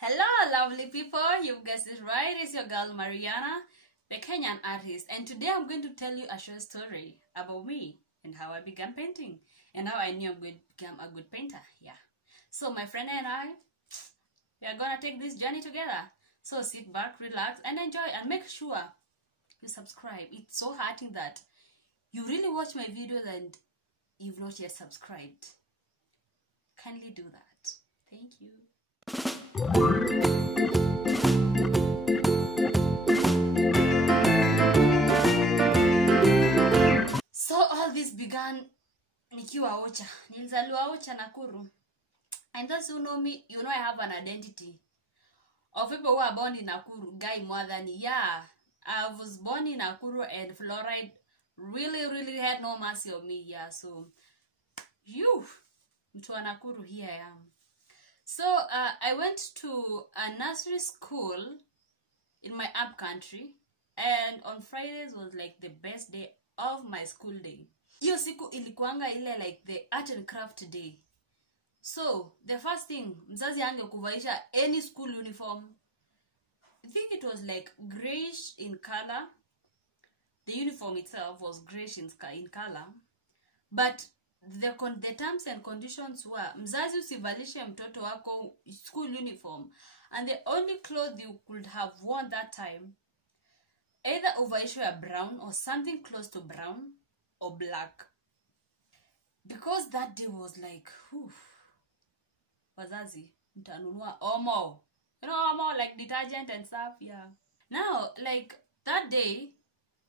Hello, lovely people. You've guessed it right. It's your girl Mariana, the Kenyan artist, and today I'm going to tell you a short story about me and how I began painting and how I knew I'm going to become a good painter. Yeah. So my friend and I, we are gonna take this journey together. So sit back, relax, and enjoy, and make sure you subscribe. It's so heartening that you really watch my videos and you've not yet subscribed. Kindly do that. Thank you. So all this began nikiwa Ocha. Nilizaliwa Ocha, Nakuru. And those who know me, you know I have an identity of people who are born in Nakuru. Guy more than, yeah, I was born in Nakuru and fluoride really had no mercy on me. Yeah, so mtu wa Nakuru, here I am. So I went to a nursery school in my up country, and on Fridays was like the best day of my school day. Hiyo siku ilikuanga ile like the art and craft day. So the first thing, mzazi angekuvaisha any school uniform. I think it was like grayish in color. The uniform itself was grayish in color, but the terms and conditions were mzazi usivalishe mtoto wako school uniform, and the only clothes you could have worn that time, either uvaishwe a brown or something close to brown or black, because that day was like, wazazi mtanunua omo, you know, omo like detergent and stuff. Yeah, now like that day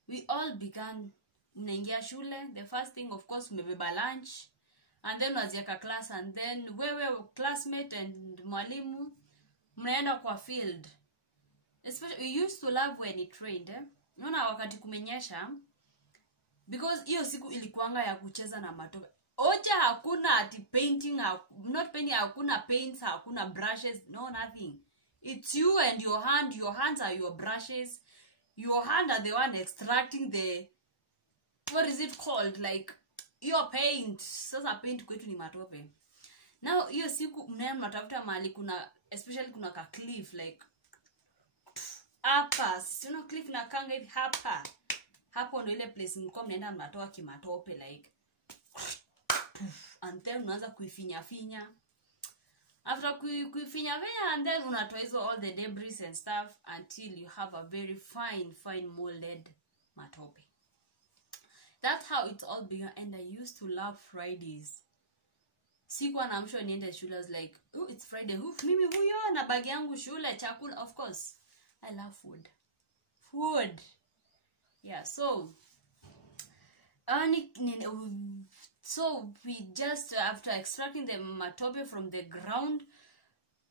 we all began mnaingia shule. The first thing, of course, mmebeba lunch, and then waziaka class, and then wewe classmate and mwalimu mnaenda kwa field. Especially we used to love when it rained, unaona wakati kumenyesha, because hiyo siku ilikuanga ya kucheza na matope. Oja hakuna ati painting, not painting, hakuna paints, hakuna brushes, no nothing. It's you and your hand. Your hands are your brushes. Your hand are the one extracting the, what is it called, like your paint. Sasa paint kwetu ni matope. Now hiyo siku mnatafuta mahali kuna, especially kuna ka cliff, like hapa, you know, cliff na kanga hivi hapa. Hapo ndo ile place mko mnaenda mnatoa kimatope like, and then unaanza kuifinya. After kuifinya, and then unatoa hizo all the debris and stuff until you have a very fine molded matope. That's how it all began, and I used to love Fridays. Sikuwa naamshwa niende shule. I was like, oh, it's Friday. Mimi huyo na bag yangu shule, chakula, of course. I love food. Yeah, so so we just, after extracting the matope from the ground,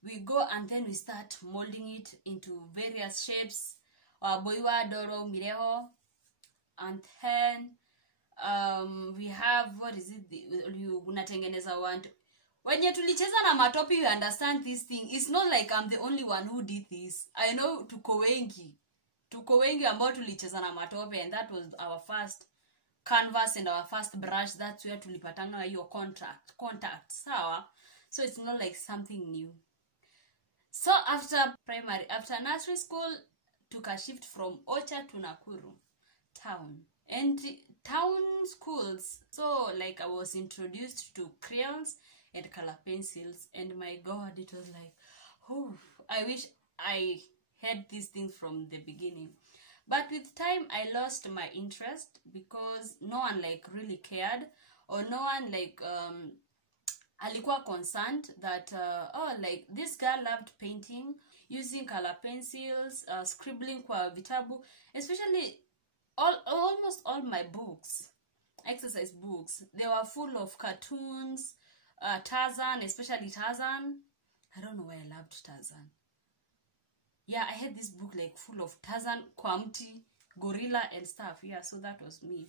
we go and then we start molding it into various shapes. Boiwa, doro, mireho. And then we have, what is it, unatengeneza one. When you tulicheza na matope, you understand this thing. It's not like I'm the only one who did this. I know tuko wengi ambao tulicheza na matope, and that was our first canvas and our first brush. That's where tulipatanga hiyo contact. So it's not like something new. So after nursery school, took a shift from Ocha to Nakuru town. And town schools, so like I was introduced to crayons and color pencils, and my God, it was like, I wish I had these things from the beginning. But with time, I lost my interest because no one like really cared, or no one like alikuwa concerned that like this girl loved painting, using color pencils, scribbling kwa vitabu, especially almost all my books, exercise books, they were full of cartoons, Tarzan, especially Tarzan. I don't know why I loved Tarzan. Yeah, I had this book like full of Tarzan, Kwamti, Gorilla and stuff. Yeah, so that was me.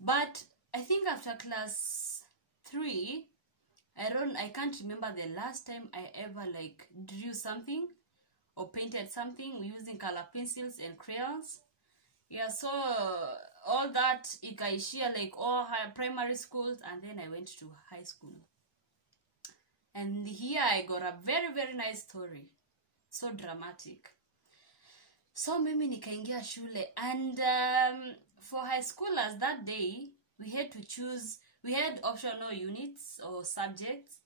But I think after class 3, I can't remember the last time I ever like drew something or painted something using color pencils and crayons. Yeah, so all that ikaishia like all primary schools, and then I went to high school. And here I got a very nice story. so dramatic. So mimi nikaingia shule, and for high schoolers that day, we had optional units or subjects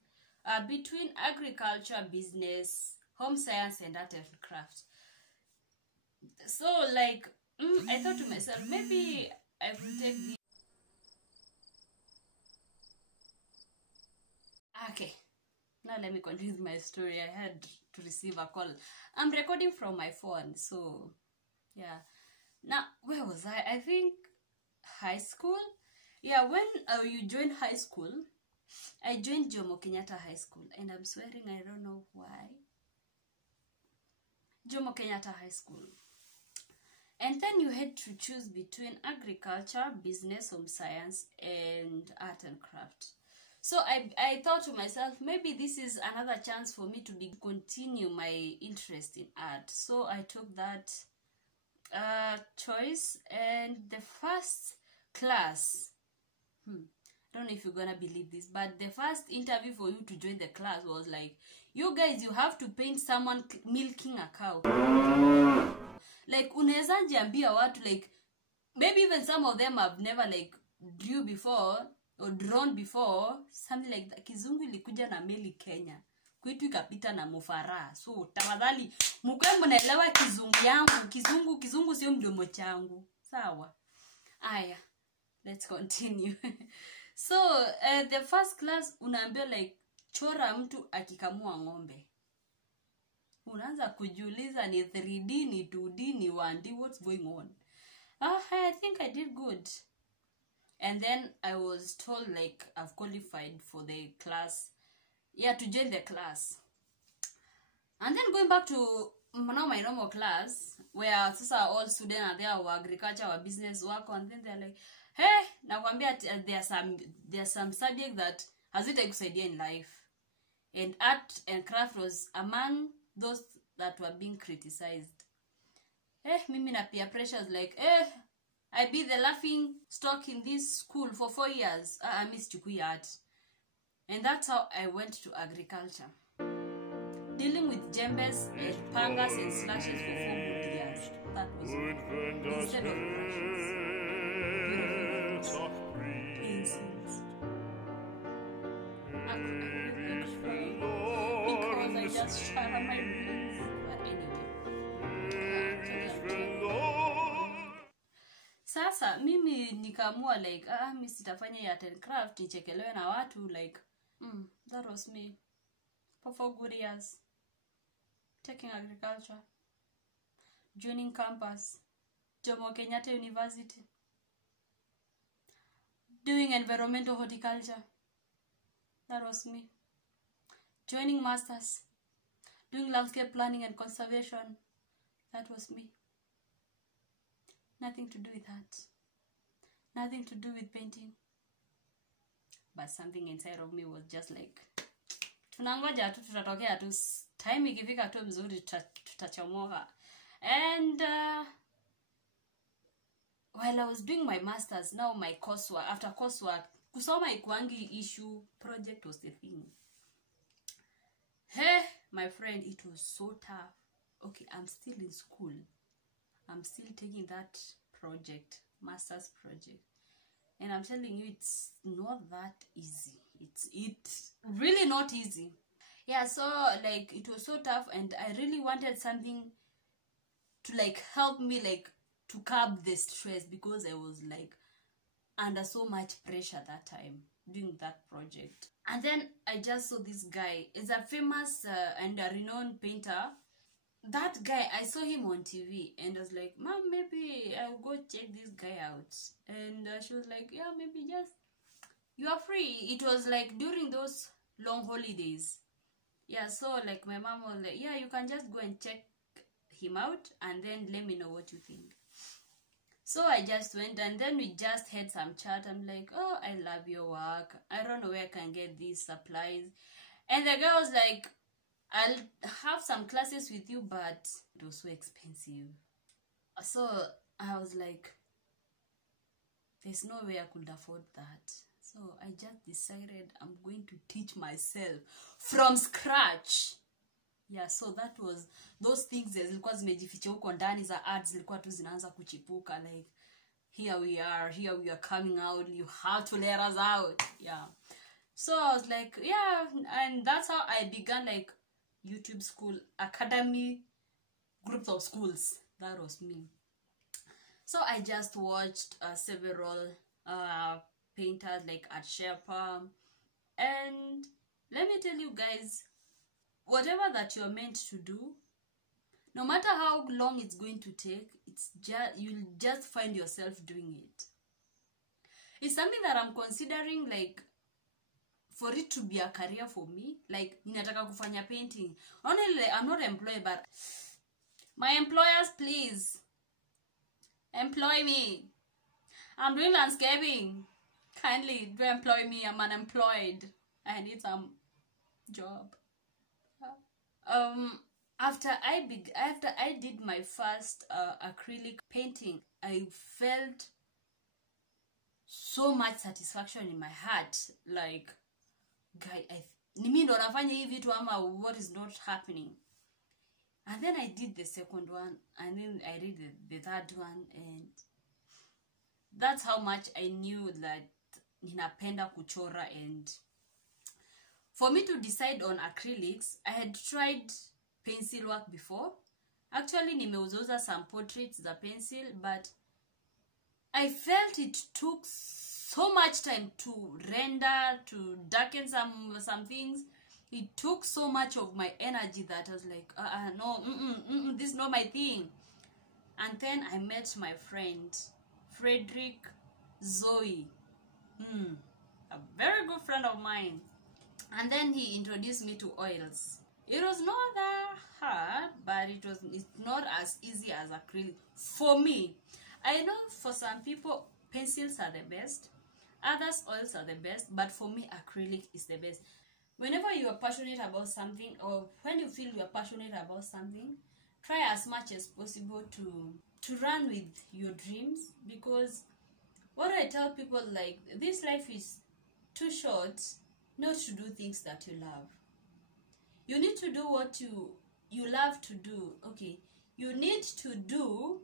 between agriculture, business, home science, and art and craft. So like, I thought to myself, maybe I will take this. Okay, now let me continue my story. I had to receive a call. I'm recording from my phone, so yeah. Now, where was I? I think high school. Yeah, when you join high school, I joined Jomo Kenyatta High School, and I'm swearing I don't know why. Jomo Kenyatta High School. And then you had to choose between agriculture, business, home science, and art and craft. So I thought to myself, maybe this is another chance for me to continue my interest in art. So I took that choice, and the first class, I don't know if you're gonna believe this, but the first interview for you to join the class was like, you guys, you have to paint someone milking a cow. Like, unaweza jiambia watu, like, maybe even some of them have never like drew before or drawn before, something like that. Kizungu ilikuja na meli Kenya, kwetu ikapita na mufara. So tafadhali mkwe mnaelewa kizungu yangu. Kizungu sio mdomo changu, sawa? Aya, let's continue. So the first class unaambia like, chora mtu akikamua ng'ombe. Unaanza kujiuliza ni 3D, ni 2D, ni 1D, what's going on? I think I did good. And then I was told like I've qualified for the class. Yeah, to join the class. And then going back to now my normal class, where all students are there, or agriculture, or business work, and then they're like, hey, nakwambia there's some subject that has it excited in life. And art and craft was among those that were being criticized. Mimi na peer pressures like, I be the laughing stock in this school for 4 years. I missed art. And that's how I went to agriculture. Dealing with jembes and pangas and slashes for 4 good years. That was all. Instead of brushes. Because I just shut up my brains. But anyway. Sasa, mimi nikaamua like, mimi sitafanya ya art and craft, nichekelewe na watu like, that was me. For 4 good years. Taking agriculture. Joining campus. Jomo Kenyatta University. Doing environmental horticulture. That was me. Joining masters. Doing landscape planning and conservation. That was me. Nothing to do with that. Nothing to do with painting. But something inside of me was just like, tunangoja tu, tutatokea tu, time ikifika tu mzuri tutachomoka. And while I was doing my masters, now my coursework, after coursework, kusoma ikuangi issue, project was the thing. Hey, my friend, it was so tough. Okay, I'm still in school. I'm still taking that project, master's project. And I'm telling you, it's not that easy. It's really not easy. Yeah, so like it was so tough, and I really wanted something to like help me like to curb the stress, because I was like under so much pressure that time doing that project. And then I just saw this guy. He's a famous and a renowned painter. That guy, I saw him on TV, and I was like, Mom, maybe I'll go check this guy out. And she was like, yeah, maybe just, you are free. It was like during those long holidays. Yeah, so like my mom was like, yeah, you can just go and check him out, and then let me know what you think. So I just went, and then we just had some chat. I'm like, oh, I love your work. I don't know where I can get these supplies. And the girl was like, I'll have some classes with you, but it was so expensive. So I was like, there's no way I could afford that. So I just decided I'm going to teach myself from scratch. Yeah, so that was those things zilikuwa zimejificha huko ndani za ads zilikuwa tu zinaanza kuchipuka, like here we are coming out, you have to let us out. Yeah, so I was like, yeah, and that's how I began, like YouTube school, academy, groups of schools. That was me. So I just watched several painters like Art Sherpa, and let me tell you guys, whatever that you're meant to do, no matter how long it's going to take, it's just, you'll just find yourself doing it. It's something that I'm considering, like, for it to be a career for me. Like, ninataka kufanya painting. Honestly, I'm not employed, but my employers, please employ me. I'm doing landscaping. Kindly do employ me. I'm unemployed. I need some job. After I did my first acrylic painting, I felt so much satisfaction in my heart. Like, guy, nimi ndo nafanya hivi vitu ama what is not happening. And then I did the second one, and then I did the third one, and that's how much I knew that ninapenda kuchora. And for me to decide on acrylics, I had tried pencil work before. Actually, nimeuza some portraits the pencil, but I felt it took so much time to render, to darken some things. It took so much of my energy that I was like, no, this is not my thing. And then I met my friend, Frederick Zoe, a very good friend of mine. And then he introduced me to oils. It was not that hard, but it's not as easy as acrylic. For me, I know for some people, pencils are the best. Others, oils are the best. But for me, acrylic is the best. Whenever you are passionate about something, or when you feel you are passionate about something, try as much as possible to run with your dreams. Because what I tell people, like, this life is too short not to do things that you love. You need to do what you love to do. Okay, you need to do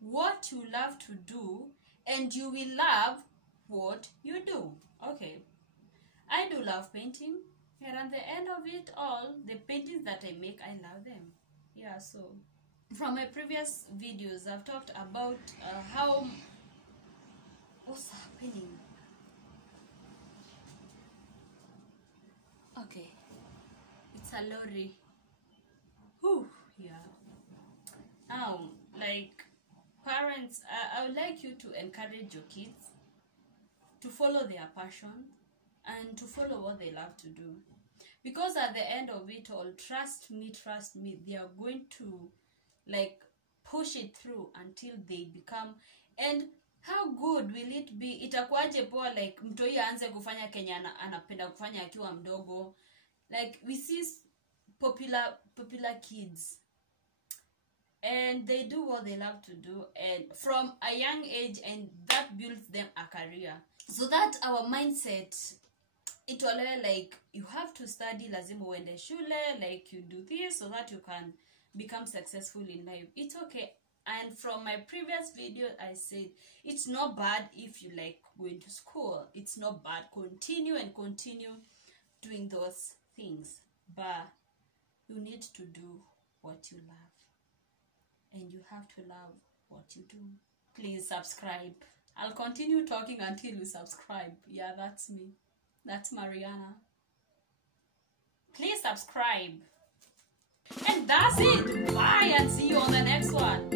what you love to do, and you will love what you do. Okay, I do love painting, and at the end of it all, the paintings that I make, I love them. Yeah, so from my previous videos, I've talked about how what's happening. Okay, it's a lorry. Whew, yeah. Now, like, parents, I would like you to encourage your kids to follow their passion and to follow what they love to do. Because at the end of it all, trust me, they are going to, like, push it through until they become. And how good will it be? Itakuwaje poa, like, mtoi aanze kufanya Kenya anapenda kufanya akiwa mdogo. Like, we see popular kids, and they do what they love to do, and from a young age, and that builds them a career. So that our mindset, it will, like, you have to study, lazima uende shule, like, you do this so that you can become successful in life. It's okay. And from my previous video, I said it's not bad if you like going to school. It's not bad. Continue doing those things, but you need to do what you love, and you have to love what you do. Please subscribe. I'll continue talking until you subscribe. Yeah, that's me. That's Mariana. Please subscribe. And that's it. Bye, and see you on the next one.